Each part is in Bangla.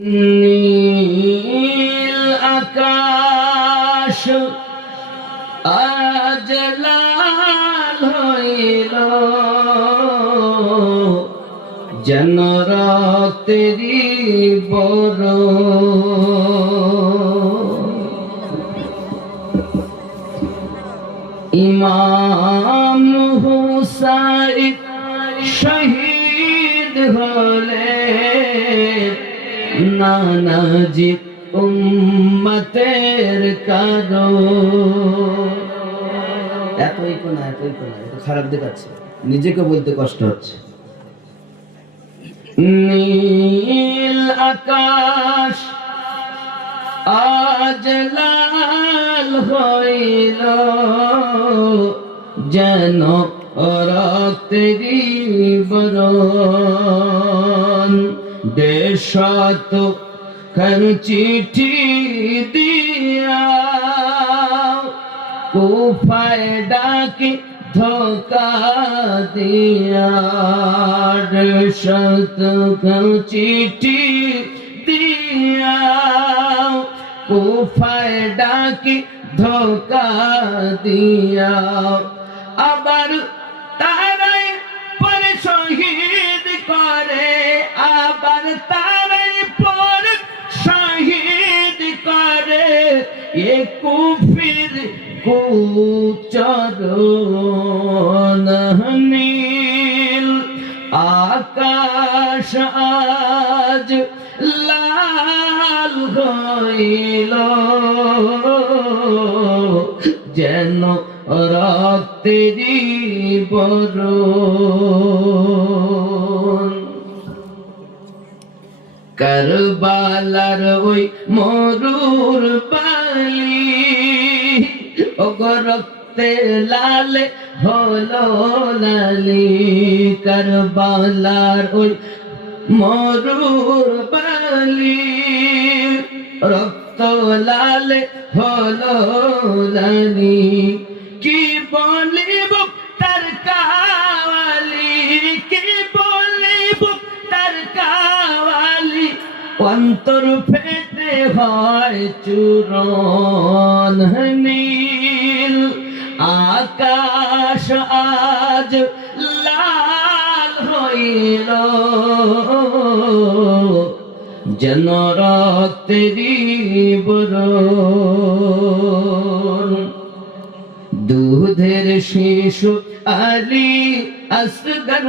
নীল আকাশ আজ লাল হইল যেন রাতেরি বরণ। ইমাম হুসাইন শহীদ হলে নানাজি উম্মতের কারণ। এতই কোনা এত খারাপ দেখাচ্ছে, নিজেকে বলতে কষ্ট হচ্ছে। নীল আকাশ আজ লাল হইল যেন রক্তেরি বরণ। দেশত খান চিঠি দিয়া কুফায় ডাকি ধোকা দিয়া। দেশত খান চিঠি দিয়া কুফায় ডাকি ধোকা দিয়া। আবার তারাই পরে শহীদ করে, আবার তারাই পরে শহীদ করে। এ কুফির কুচরণ। নীল আকাশ আজ লাল হইল যেন রক্তেরি বরণ। কারবালার ওই মরুর বালি ওগো রক্তে লালে হলো লালি। কারবালার ওই মরুর বালি রক্ত লালে হলো লালি। কি বলিব তার কাওয়ালি, কি বলিব তার কাওয়ালি। অন্তর ফেটে হয় চূরণ। নীল আকাশ আজ লাল হইল যেন রক্তেরি বরণ। দুধের শিশু আলী আসগর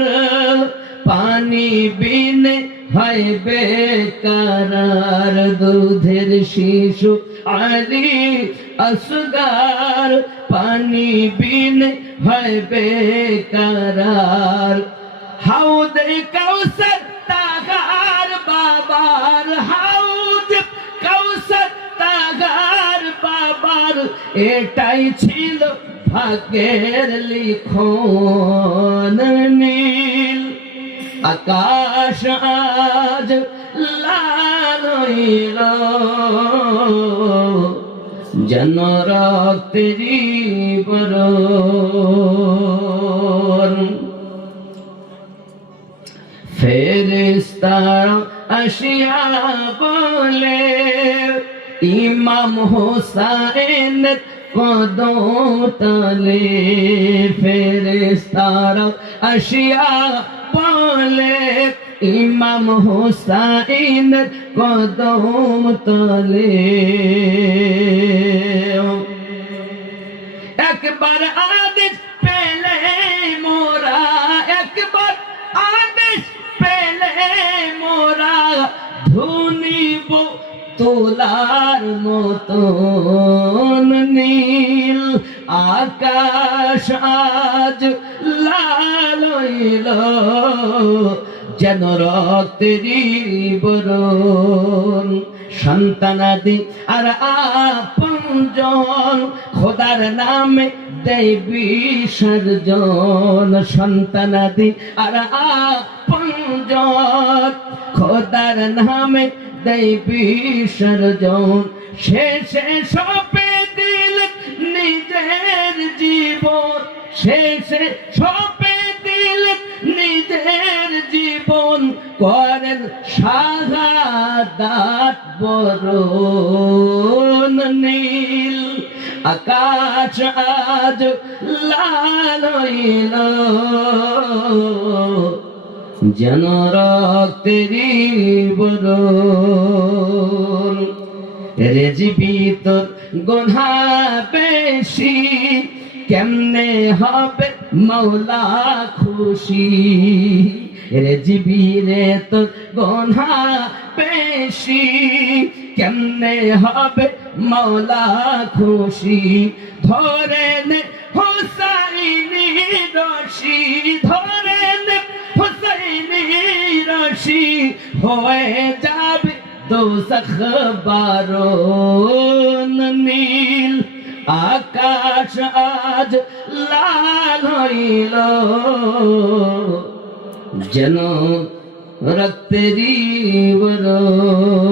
পানি বিনে হয় বেকারার। দুধের শিশু আলী আসগর পানি বিনে হয় বেকারার। হাউদে কাউসার তাগার বাবার, হাউদে কাউসার তাগার বাবার। এটাই ছিল ভাগ্যের লিখন। নীল আকাশ আজ লাল হইল যেন রক্তেরি বরণ। ফেরেশতারা আসিয়া বলে ইমাম হুসাইনের কদম তলে। ফেরেশতারা আসিয়া বলে ইমাম হুসাইনের কদম তলে। একবার আদেশ পেলে মোরা, একবার আদেশ পেলে মোরা ধুনিব তোলার মতন। নীল আকাশ আজ লাল হইল যেন রক্তেরি বরণ। সন্তানাদি আর আপনজন খোদার নামে দেয় বিসর্জন। সন্তানাদি আর আপনজন খোদার নামে দেয় বিসর্জন। শেষে সপে দিল নিজের জীবন, শেষে সপে দিল নিজের জীবন করেন শাহাদাত বরণ নীল আকাশ আজ লাল হইল যেন রক্তেরই বরণ রেজিবি তোর গুনাহ বেশি কেমনে হবে মৌলা খুশি রেজিবি রে তোর গুনাহ বেশি কেমনে হবে মৌলা খুশি ধরে নে হুসাইনি রশি ধরে নে হুসাইনি রশি হয়ে যাবে দোজখ বারণ নীল আকাশ আজ লাল হইল যেন রক্তেরই বরণ